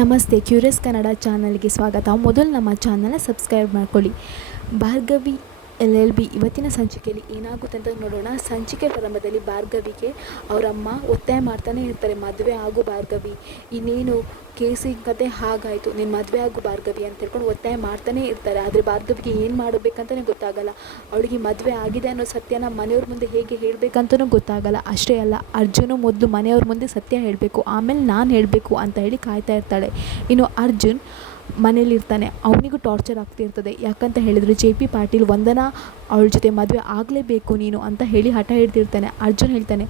ನಮಸ್ತೆ, ಕ್ಯೂರಿಯಸ್ ಕನ್ನಡ ಚಾನಲ್ಗೆ ಸ್ವಾಗತ. ಮೊದಲು ನಮ್ಮ ಚಾನಲ್ನ ಸಬ್ಸ್ಕ್ರೈಬ್ ಮಾಡ್ಕೊಳ್ಳಿ. ಭಾರ್ಗವಿ LLB ಇವತ್ತಿನ ಸಂಚಿಕೆಯಲ್ಲಿ ಏನಾಗುತ್ತೆ ಅಂತ ನೋಡೋಣ. ಸಂಚಿಕೆ ಪ್ರಾರಂಭದಲ್ಲಿ ಭಾರ್ಗವಿಗೆ ಅವರಮ್ಮ ಒತ್ತಾಯ ಮಾಡ್ತಾನೆ ಇರ್ತಾರೆ, ಮದುವೆ ಆಗು ಭಾರ್ಗವಿ, ಇನ್ನೇನು ಕೇಸಿನ ಕತೆ ಹಾಗಾಯಿತು, ನೀನು ಮದುವೆ ಆಗು ಭಾರ್ಗವಿ ಅಂತ ಹೇಳ್ಕೊಂಡು ಒತ್ತಾಯ ಮಾಡ್ತಾನೆ ಇರ್ತಾರೆ. ಆದರೆ ಭಾರ್ಗವಿಗೆ ಏನು ಮಾಡಬೇಕಂತಲೇ ಗೊತ್ತಾಗಲ್ಲ. ಅವಳಿಗೆ ಮದುವೆ ಆಗಿದೆ ಅನ್ನೋ ಸತ್ಯನ ಮನೆಯವ್ರ ಮುಂದೆ ಹೇಗೆ ಹೇಳಬೇಕಂತಲೂ ಗೊತ್ತಾಗಲ್ಲ. ಅಷ್ಟೇ ಅಲ್ಲ, ಅರ್ಜುನು ಮೊದಲು ಮನೆಯವ್ರ ಮುಂದೆ ಸತ್ಯ ಹೇಳಬೇಕು, ಆಮೇಲೆ ನಾನು ಹೇಳಬೇಕು ಅಂತ ಹೇಳಿ ಕಾಯ್ತಾ ಇರ್ತಾಳೆ. ಇನ್ನು ಅರ್ಜುನ್ ಮನೇಲಿರ್ತಾನೆ. ಅವನಿಗೂ ಟಾರ್ಚರ್ ಆಗ್ತಿರ್ತದೆ. ಯಾಕಂತ ಹೇಳಿದರೆ JP ಪಾಟೀಲ್ ವಂದನಾ ಅವಳ ಜೊತೆ ಮದುವೆ ಆಗಲೇಬೇಕು ನೀನು ಅಂತ ಹೇಳಿ ಹಠ ಹಿಡ್ದಿರ್ತಾನೆ. ಅರ್ಜುನ್ ಹೇಳ್ತಾನೆ,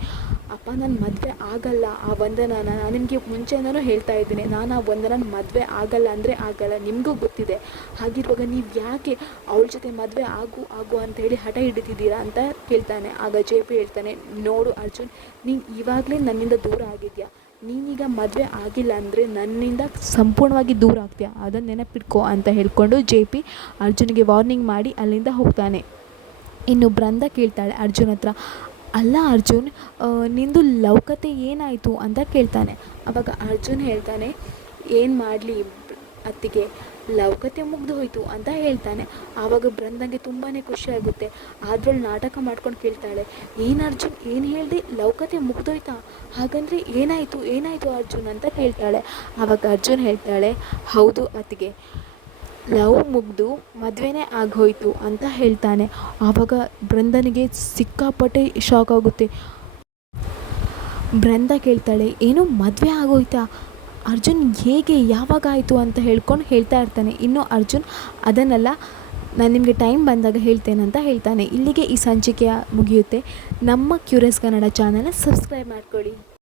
ಅಪ್ಪ ನನ್ನ ಮದುವೆ ಆಗಲ್ಲ, ಆ ವಂದನಾನ ನಾನು ನಿಮಗೆ ಮುಂಚೆಯಿಂದನೂ ಹೇಳ್ತಾ ಇದ್ದೀನಿ, ನಾನು ಆ ವಂದನಾನ ಮದುವೆ ಆಗಲ್ಲ ಅಂದರೆ ಆಗಲ್ಲ, ನಿಮಗೂ ಗೊತ್ತಿದೆ. ಹಾಗಿರುವಾಗ ನೀವು ಯಾಕೆ ಅವಳ ಜೊತೆ ಮದುವೆ ಆಗು ಅಂತ ಹೇಳಿ ಹಠ ಹಿಡಿತಿದ್ದೀರಾ ಅಂತ ಕೇಳ್ತಾನೆ. ಆಗ JP ಹೇಳ್ತಾನೆ, ನೋಡು ಅರ್ಜುನ್, ನೀನು ಇವಾಗಲೇ ನನ್ನಿಂದ ದೂರ ಆಗಿದೆಯಾ, ನೀನೀಗ ಮದುವೆ ಆಗಿಲ್ಲ ಅಂದರೆ ನನ್ನಿಂದ ಸಂಪೂರ್ಣವಾಗಿ ದೂರ ಆಗ್ತೀಯ, ಅದನ್ನು ನೆನಪಿಟ್ಕೋ ಅಂತ ಹೇಳ್ಕೊಂಡು JP ಅರ್ಜುನಿಗೆ ವಾರ್ನಿಂಗ್ ಮಾಡಿ ಅಲ್ಲಿಂದ ಹೋಗ್ತಾನೆ. ಇನ್ನು ಬೃಂದ ಕೇಳ್ತಾಳೆ ಅರ್ಜುನ್ ಹತ್ರ, ಅಲ್ಲ ಅರ್ಜುನ್, ನಿಂದು ಲವ್ ಕತೆ ಏನಾಯಿತು ಅಂತ ಕೇಳ್ತಾನೆ. ಆವಾಗ ಅರ್ಜುನ್ ಹೇಳ್ತಾನೆ, ಏನು ಮಾಡಲಿ ಅತ್ತಿಗೆ, ಲವ್ ಕತೆ ಮುಗ್ದು ಹೋಯಿತು ಅಂತ ಹೇಳ್ತಾನೆ. ಆವಾಗ ಬೃಂದಂಗೆ ತುಂಬಾ ಖುಷಿಯಾಗುತ್ತೆ. ಆದ್ರಲ್ಲಿ ನಾಟಕ ಮಾಡ್ಕೊಂಡು ಕೇಳ್ತಾಳೆ, ಏನು ಅರ್ಜುನ್, ಏನು ಹೇಳಿದೆ, ಲವ್ ಕತೆ ಮುಗ್ದೋಯ್ತಾ, ಹಾಗಂದರೆ ಏನಾಯಿತು ಅರ್ಜುನ್ ಅಂತ ಕೇಳ್ತಾಳೆ. ಆವಾಗ ಅರ್ಜುನ್ ಹೇಳ್ತಾಳೆ, ಹೌದು ಅತ್ತಿಗೆ, ಲವ್ ಮುಗ್ದು ಮದುವೆನೇ ಆಗೋಯ್ತು ಅಂತ ಹೇಳ್ತಾನೆ. ಆವಾಗ ಬೃಂದನಿಗೆ ಸಿಕ್ಕಾಪಟ್ಟೆ ಶಾಕ್ ಆಗುತ್ತೆ. ಬೃಂದ ಕೇಳ್ತಾಳೆ, ಏನು ಮದುವೆ ಆಗೋಯ್ತಾ, ಅರ್ಜುನ್ ಹೇಗೆ, ಯಾವಾಗ ಆಯಿತು ಅಂತ ಹೇಳ್ತಾ ಇರ್ತಾನೆ. ಇನ್ನು ಅರ್ಜುನ್ ಅದನ್ನೆಲ್ಲ ನಾನು ನಿಮಗೆ ಟೈಮ್ ಬಂದಾಗ ಹೇಳ್ತೇನೆ ಅಂತ ಹೇಳ್ತಾನೆ. ಇಲ್ಲಿಗೆ ಈ ಸಂಚಿಕೆಯ ಮುಗಿಯುತ್ತೆ. ನಮ್ಮ ಕ್ಯೂರಿಯಸ್ ಕನ್ನಡ ಚಾನಲ್ನ ಸಬ್ಸ್ಕ್ರೈಬ್ ಮಾಡ್ಕೊಳ್ಳಿ.